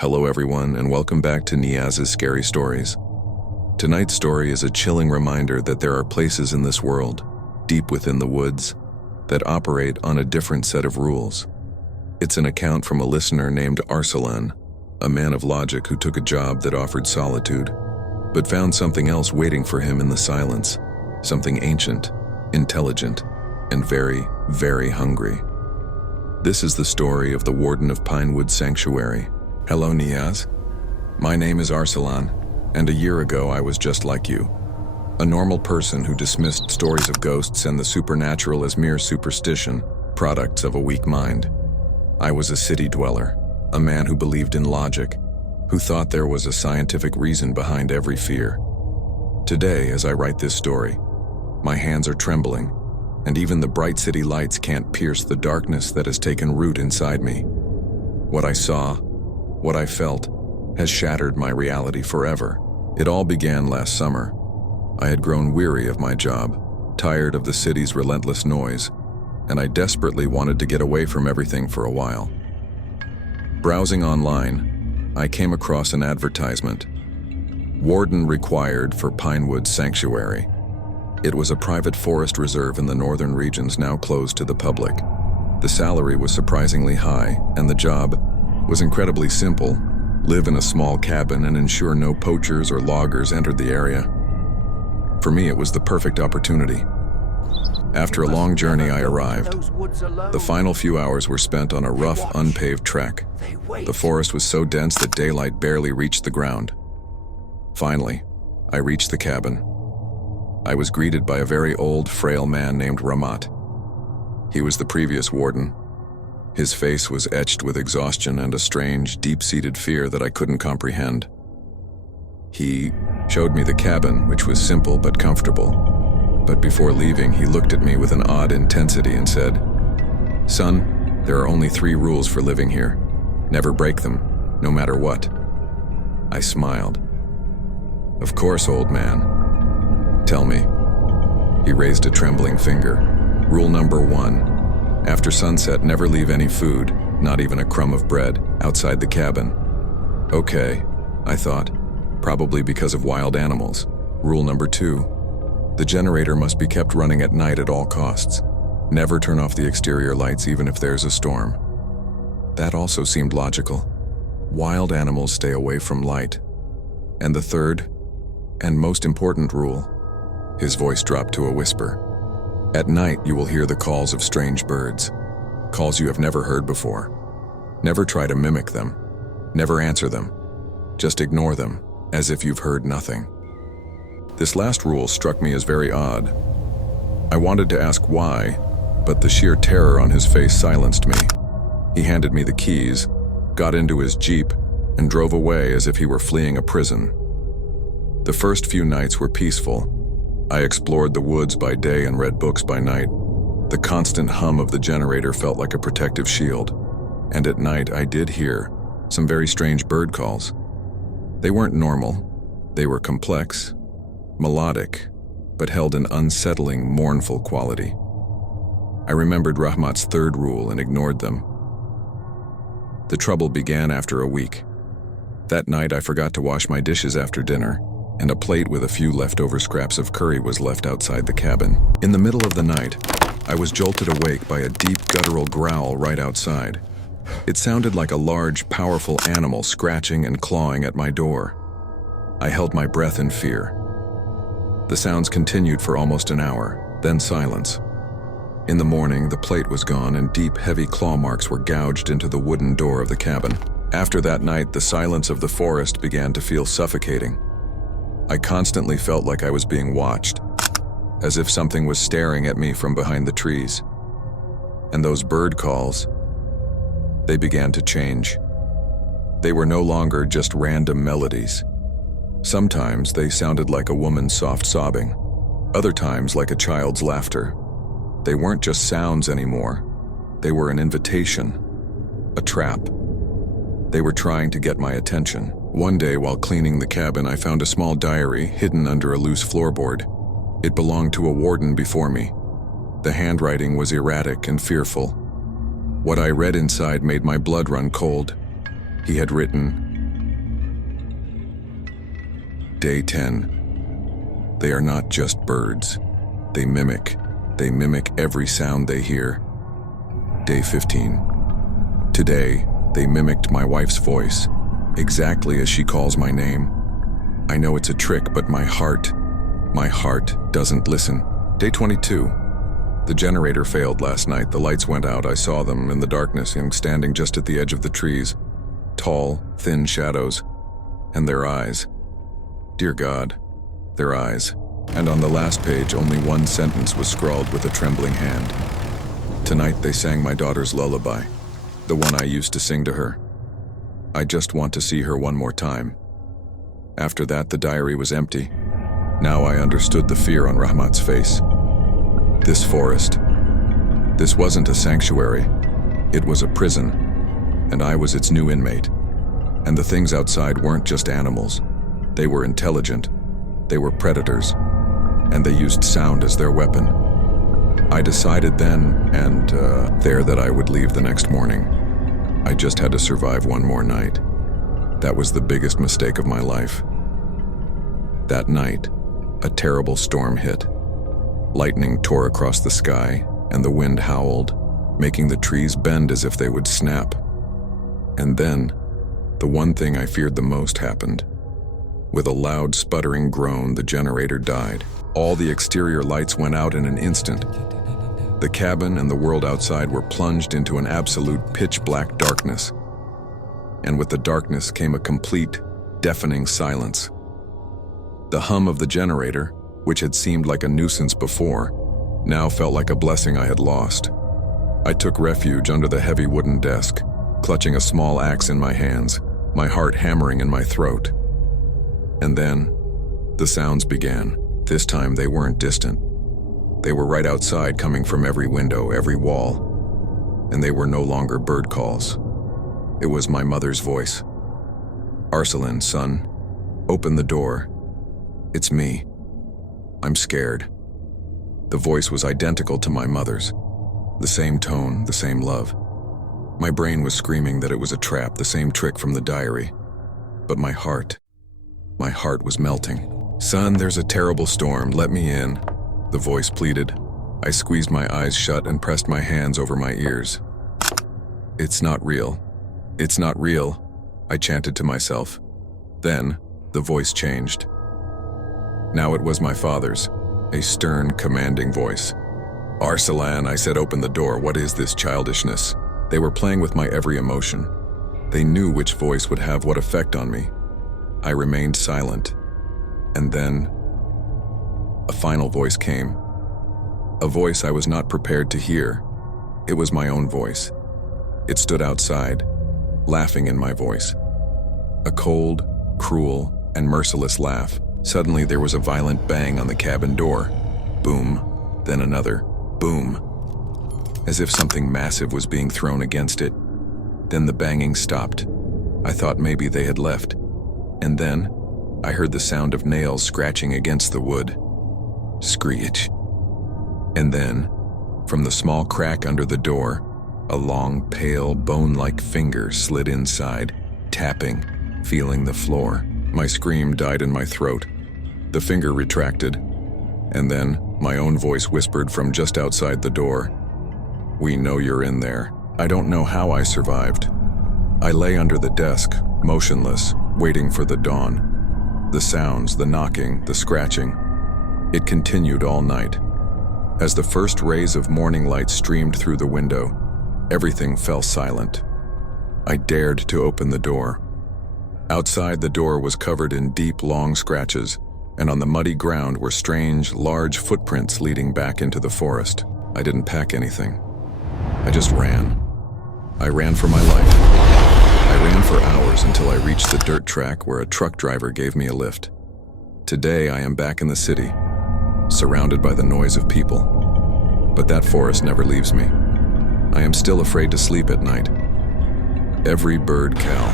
Hello everyone, and welcome back to Niaz's Scary Stories. Tonight's story is a chilling reminder that there are places in this world, deep within the woods, that operate on a different set of rules. It's an account from a listener named Arsalan, a man of logic who took a job that offered solitude, but found something else waiting for him in the silence, something ancient, intelligent, and very, very hungry. This is the story of the Warden of Pinewoods Sanctuary. Hello, Niaz. My name is Arsalan, and a year ago I was just like you. A normal person who dismissed stories of ghosts and the supernatural as mere superstition, products of a weak mind. I was a city dweller, a man who believed in logic, who thought there was a scientific reason behind every fear. Today, as I write this story, my hands are trembling, and even the bright city lights can't pierce the darkness that has taken root inside me. What I saw, what I felt, has shattered my reality forever. It all began last summer. I had grown weary of my job, tired of the city's relentless noise, and I desperately wanted to get away from everything for a while. Browsing online, I came across an advertisement. Warden required for Pinewoods Sanctuary. It was a private forest reserve in the northern regions now closed to the public. The salary was surprisingly high, and the job was incredibly simple: live in a small cabin and ensure no poachers or loggers entered the area. For me, it was the perfect opportunity. After a long journey, I arrived. The final few hours were spent on a rough, unpaved trek. The forest was so dense that daylight barely reached the ground. Finally, I reached the cabin. I was greeted by a very old, frail man named Ramat. He was the previous warden. His face was etched with exhaustion and a strange, deep-seated fear that I couldn't comprehend. He showed me the cabin, which was simple but comfortable. But before leaving, he looked at me with an odd intensity and said, "Son, there are only 3 rules for living here. Never break them, no matter what." I smiled. "Of course, old man. Tell me." He raised a trembling finger. "Rule number 1. After sunset, never leave any food, not even a crumb of bread, outside the cabin." Okay, I thought, probably because of wild animals. Rule number 2. The generator must be kept running at night at all costs. Never turn off the exterior lights even if there's a storm. That also seemed logical. Wild animals stay away from light. And the third, and most important rule, his voice dropped to a whisper. At night, you will hear the calls of strange birds, calls you have never heard before. Never try to mimic them. Never answer them. Just ignore them, as if you've heard nothing. This last rule struck me as very odd. I wanted to ask why, but the sheer terror on his face silenced me. He handed me the keys, got into his Jeep, and drove away as if he were fleeing a prison. The first few nights were peaceful. I explored the woods by day and read books by night. The constant hum of the generator felt like a protective shield. And at night, I did hear some very strange bird calls. They weren't normal. They were complex, melodic, but held an unsettling, mournful quality. I remembered Rahmat's 3rd rule and ignored them. The trouble began after a week. That night, I forgot to wash my dishes after dinner, and a plate with a few leftover scraps of curry was left outside the cabin. In the middle of the night, I was jolted awake by a deep guttural growl right outside. It sounded like a large, powerful animal scratching and clawing at my door. I held my breath in fear. The sounds continued for almost an hour, then silence. In the morning, the plate was gone and deep, heavy claw marks were gouged into the wooden door of the cabin. After that night, the silence of the forest began to feel suffocating. I constantly felt like I was being watched, as if something was staring at me from behind the trees. And those bird calls, they began to change. They were no longer just random melodies. Sometimes they sounded like a woman's soft sobbing, other times like a child's laughter. They weren't just sounds anymore. They were an invitation, a trap. They were trying to get my attention. One day, while cleaning the cabin, I found a small diary hidden under a loose floorboard. It belonged to a warden before me. The handwriting was erratic and fearful. What I read inside made my blood run cold. He had written, Day 10. They are not just birds. They mimic every sound they hear. Day 15. Today, they mimicked my wife's voice, exactly as she calls my name. I know it's a trick, but my heart doesn't listen. Day 22. The generator failed last night. The lights went out. I saw them in the darkness, standing just at the edge of the trees. Tall, thin shadows. And their eyes. Dear God, their eyes. And on the last page, only one sentence was scrawled with a trembling hand. Tonight they sang my daughter's lullaby, the one I used to sing to her. I just want to see her one more time. After that, the diary was empty. Now I understood the fear on Rahmat's face. This forest. This wasn't a sanctuary. It was a prison, and I was its new inmate. And the things outside weren't just animals. They were intelligent. They were predators, and they used sound as their weapon. I decided then and there that I would leave the next morning. I just had to survive one more night. That was the biggest mistake of my life. That night, a terrible storm hit. Lightning tore across the sky, and the wind howled, making the trees bend as if they would snap. And then, the one thing I feared the most happened. With a loud, sputtering groan, the generator died. All the exterior lights went out in an instant. The cabin and the world outside were plunged into an absolute pitch-black darkness. And with the darkness came a complete, deafening silence. The hum of the generator, which had seemed like a nuisance before, now felt like a blessing I had lost. I took refuge under the heavy wooden desk, clutching a small axe in my hands, my heart hammering in my throat. And then, the sounds began. This time they weren't distant. They were right outside, coming from every window, every wall. And they were no longer bird calls. It was my mother's voice. "Arsalan, son, open the door. It's me. I'm scared." The voice was identical to my mother's. The same tone, the same love. My brain was screaming that it was a trap, the same trick from the diary. But my heart was melting. "Son, there's a terrible storm. Let me in," the voice pleaded. I squeezed my eyes shut and pressed my hands over my ears. "It's not real. It's not real," I chanted to myself. Then, the voice changed. Now it was my father's, a stern, commanding voice. "Arsalan," I said, "open the door. What is this childishness?" They were playing with my every emotion. They knew which voice would have what effect on me. I remained silent. And then, a final voice came. A voice I was not prepared to hear. It was my own voice. It stood outside, laughing in my voice. A cold, cruel, and merciless laugh. Suddenly there was a violent bang on the cabin door. Boom, then another. Boom. As if something massive was being thrown against it. Then the banging stopped. I thought maybe they had left. And then, I heard the sound of nails scratching against the wood. Screech. And then, from the small crack under the door, a long, pale, bone-like finger slid inside, tapping, feeling the floor. My scream died in my throat. The finger retracted, and then my own voice whispered from just outside the door, "We know you're in there." I don't know how I survived. I lay under the desk, motionless, waiting for the dawn. The sounds, the knocking, the scratching. It continued all night. As the first rays of morning light streamed through the window, everything fell silent. I dared to open the door. Outside, the door was covered in deep, long scratches, and on the muddy ground were strange, large footprints leading back into the forest. I didn't pack anything. I just ran. I ran for my life. I ran for hours until I reached the dirt track where a truck driver gave me a lift. Today, I am back in the city, surrounded by the noise of people. But that forest never leaves me. I am still afraid to sleep at night. Every bird call,